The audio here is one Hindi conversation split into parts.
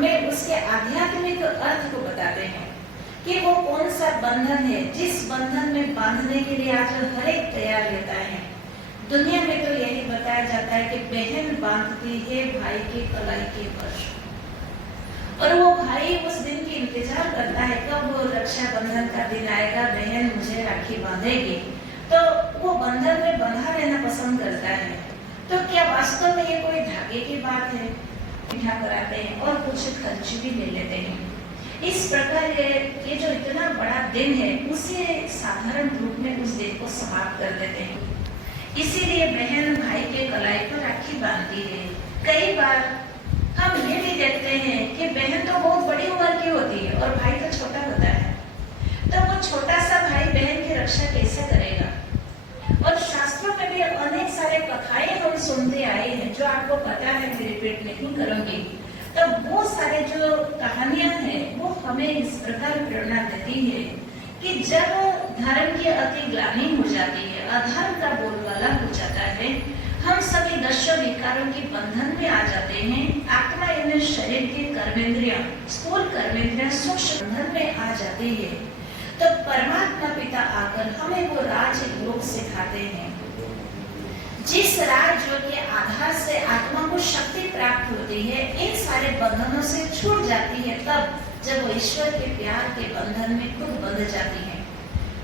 हमें उसके आध्यात्मिक अर्थ को बताते हैं कि वो कौन सा बंधन है जिस बंधन में बांधने के लिए आज हर एक तैयार रहता है। दुनिया में तो यही बताया जाता है कि बहन बांधती है भाई के कलाई के वश, और वो भाई उस दिन की इंतजार करता है कब वो रक्षाबंधन का दिन आएगा, बहन मुझे राखी बांधेगी, तो वो बंधन में बंधा रहना पसंद करता है। तो क्या वास्तव में ये कोई धागे की बात है? मीठा कराते हैं और कुछ खर्च भी ले लेते हैं। इस प्रकार ये जो इतना बड़ा दिन है उसे साधारण रूप में उस दिन को समाप्त कर देते हैं। इसीलिए बहन भाई के कलाई पर राखी बांधती है। कई बार हम ये भी देखते हैं कि बहन तो बहुत बड़ी उम्र की होती है और भाई तो छोटा होता है, तो वो छोटा सा भाई बहन की रक्षा कैसे करेगा? और शास्त्रों में भी अनेक सारे कथाएं हम सुनते आए हैं जो आपको पता है, मैं रिपीट नहीं करूंगी। तो वो सारे जो कहानियां हैं वो हमें इस प्रकार प्रेरणा देती है कि जब धर्म की अति ग्लानि हो जाती है, अधर्म का बोलबाला हो जाता है, हम सभी दशो विकारों के बंधन में आ जाते हैं, आत्मा यानी शरीर के कर्मेंद्रियां, स्थूल कर्मेंद्रियां सूक्ष्म बंधन में आ जाती है, तो परमात्मा पिता आकर हमें वो राजयोग सिखाते हैं, जिस राजयोग के आधार से आत्मा को शक्ति प्राप्त होती है, इन सारे बंधनों से छूट जाती है तब जब वो ईश्वर के प्यार के बंधन में खुद बंध जाती है।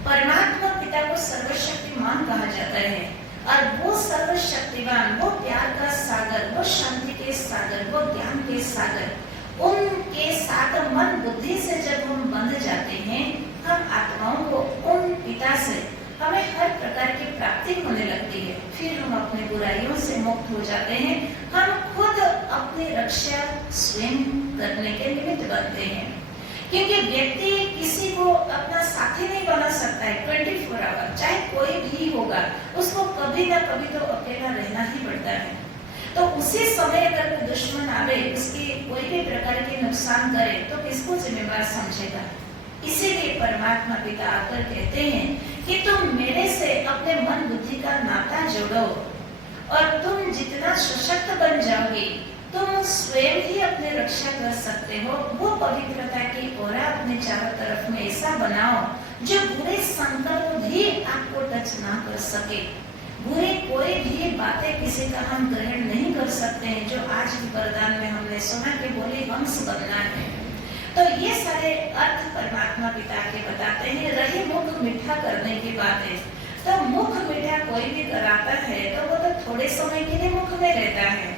परमात्मा पिता को सर्वशक्तिमान कहा जाता है और वो सर्वशक्तिमान, वो प्यार का सागर, वो शांति के सागर, वो ज्ञान के सागर, उनके साथ मन बुद्धि से जब हम बंध जाते हैं, हम आत्माओं को उन पिता से हमें हर प्रकार की प्राप्ति होने लगती है। फिर हम अपनी बुराइयों से मुक्त हो जाते हैं, हम खुद अपनी रक्षा स्वयं करने के निमित्त बनते हैं, क्योंकि व्यक्ति किसी को अपना साथी नहीं बना सकता है 24 आवर, चाहे कोई भी होगा, उसको कभी ना कभी तो अकेला रहना ही पड़ता है। तो उसी समय अगर कोई दुश्मन आवे, उसकी कोई भी प्रकार के नुकसान करे, तो किसको जिम्मेवार समझेगा? इसीलिए परमात्मा पिता आकर कहते हैं कि तुम मेरे से अपने मन बुद्धि का नाता जोड़ो और तुम जितना सशक्त बन जाओगे, तुम स्वयं ही अपनी रक्षा कर सकते हो। वो पवित्रता की ओरा अपने चारों तरफ में ऐसा बनाओ जो बुरे संकल्प भी आपको टच ना कर सके। बुरे कोई भी बातें किसी का हम ग्रहण नहीं कर सकते हैं, जो आज भी वरदान में हमने सुना कि बोले वंश बनना है। तो ये सारे अर्थ परमात्मा पिता के बताते हैं। रही मुख मीठा करने की बात है, तो मुख मीठा कोई भी कराता है तो वो तो थोड़े समय के लिए मुख में रहता है,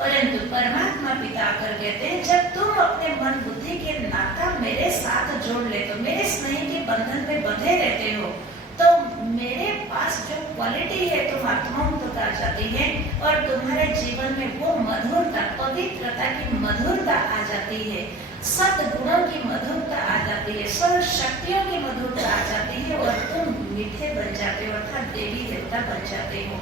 परंतु परमात्मा पिता आकर कहते हैं जब तुम अपने मन बुद्धि के नाता मेरे साथ जोड़ ले, तो मेरे स्नेह के बंधन में बंधे रहते हो, तो मेरे पास जो क्वालिटी है तुम आत्माओं तक आ जाती है और तुम्हारे जीवन में वो मधुरता, पवित्रता की मधुरता आ जाती है, सद्गुणों की मधुरता आ जाती है, सर्व शक्तियों की मधुरता आ जाती है और तुम मीठे बन जाते हो, अर्थात देवी देवता बन जाते हो।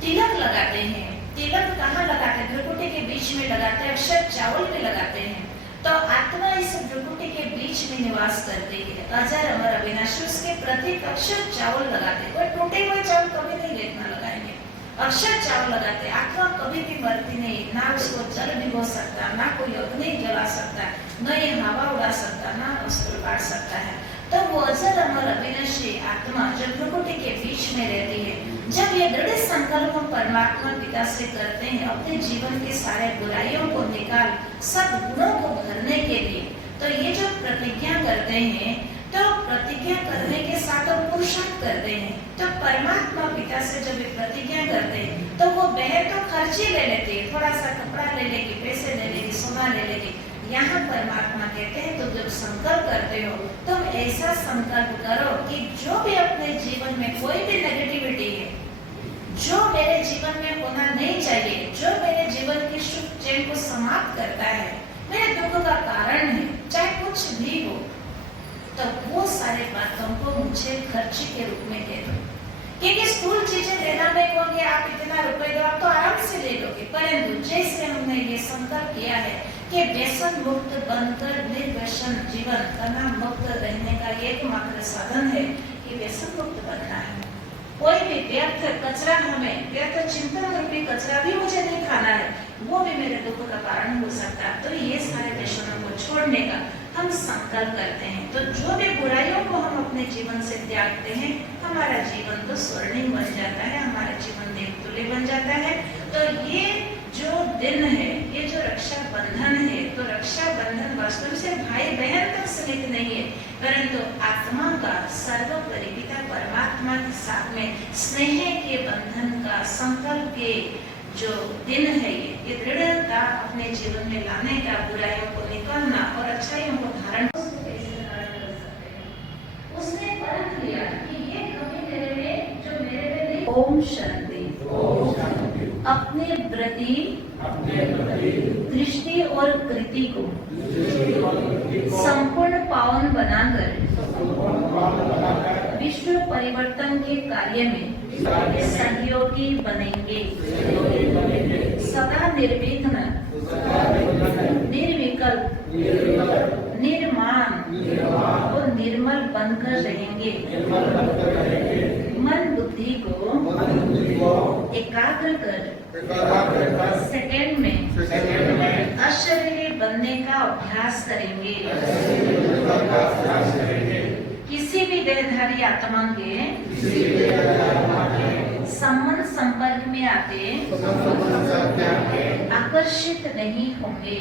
तिलक लगाते हैं, तिलक कहाँ लगाते हैं? भ्रुकुटी के बीच में लगाते हैं, अक्षर चावल में लगाते हैं। तो आत्मा इस भ्रुकुटी के बीच में निवास करती है, अजर अमर अविनाशी, उसके प्रतीक अक्षर चावल लगाते हैं। कोई टूटे हुए चावल कभी नहीं देखना लगाएंगे, अक्षर चावल लगाते। आत्मा कभी भी मरती नहीं, ना उसको जल भिगो सकता, ना कोई अग्नि जला सकता, न ये हवा उड़ा सकता, ना अस्त्र काट सकता है। तो वो अजर अमर अविनाशी आत्मा जो भ्रुकुटी के बीच में रहती है, जब ये दृढ़ संकल्प हम परमात्मा पिता से करते हैं अपने जीवन के सारे बुराइयों को निकाल सद्गुणों को भरने के लिए, तो ये जो प्रतिज्ञा करते हैं, तो प्रतिज्ञा करने के साथ हम पुरुषार्थ करते हैं। तो परमात्मा पिता से जब ये प्रतिज्ञा करते हैं तो वो बहन तो खर्च ही ले लेती है, थोड़ा सा कपड़ा ले लेगी, पैसे ले लेगी, सोना ले लेगी। यहाँ परमात्मा कहते हैं तो जब संकल्प करते हो तुम ऐसा संकल्प करो कि जो भी अपने जीवन में कोई भी नेगेटिविटी है, जो मेरे जीवन में होना नहीं चाहिए, जो मेरे जीवन के सुख चैन को समाप्त करता है, मेरे दुख का कारण है, चाहे कुछ भी हो, तो वो सारे बातों को मुझे खर्ची के रूप में दे दो। क्योंकि स्थूल चीजें देना नहीं कहोगे, आप इतना रुपए दो, आप तो आराम से ले लोगे, परंतु जैसे हमने ये संकल्प किया है कि व्यसन मुक्त बनकर निर्व्यसन जीवन करना, मुक्त रहने का एकमात्र साधन है कि व्यसन मुक्त बनना है, कोई भी व्यर्थ कचरा हमें, व्यर्थ चिंतन रूपी कचरा भी मुझे नहीं खाना है, वो भी मेरे दुख का कारण हो सकता है। तो ये सारे व्यसनों को छोड़ने का हम संकल्प करते हैं। तो जो भी बुराइयों को हम अपने जीवन से त्यागते हैं, हमारा जीवन तो स्वर्णिम बन जाता है, हमारा जीवन देवतुल्य बन जाता है। तो ये जो दिन है, ये जो रक्षा बंधन है, तो रक्षा बंधन वास्तव से भाई बहन तक सीमित नहीं है, परंतु आत्मा का सर्वोपरि पिता परमात्मा के साथ में स्नेह के बंधन का संकल्प के जो दिन है, ये दृढ़ता अपने जीवन में लाने का, बुराइयों को निकालना और अच्छाइयों को धारण कर सकते हैं। उसने परख लिया कि ये कमी मेरे में, जो मेरे में नहीं। ओम शांति। अपने प्रति दृष्टि और कृति को संपूर्ण पावन बनाकर विश्व परिवर्तन के कार्य में सहयोगी बनेंगे। सदा निर्विघ्न, निर्विकल्प, निर्माण और निर्मल बनकर रहेंगे। मन बुद्धि को एकाग्र कर सेकंड में अशरीरी बनने का अभ्यास करेंगे। किसी भी देहधारी आत्मा के संबंध संपर्क में आते आकर्षित नहीं होंगे।